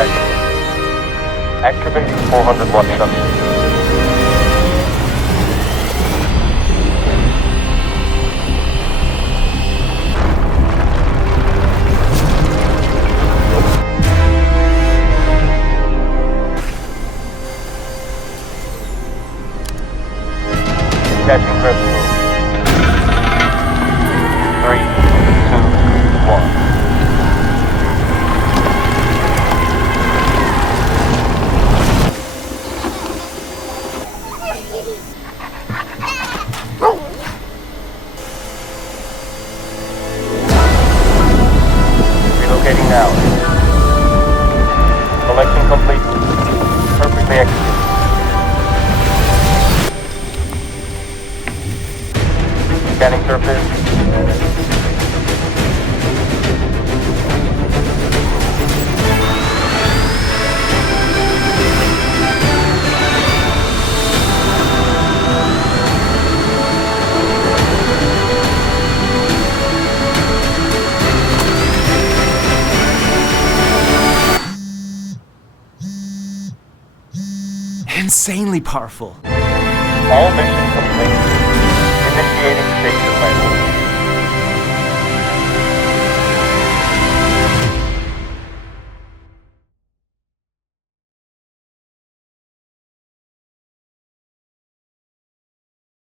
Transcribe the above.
activated. Activating 400 watt shuttle. Catching prep move. 3, 2, 1. Relocating now. Selection complete. Perfectly executed. Scanning surface. Insanely powerful. All mission complete.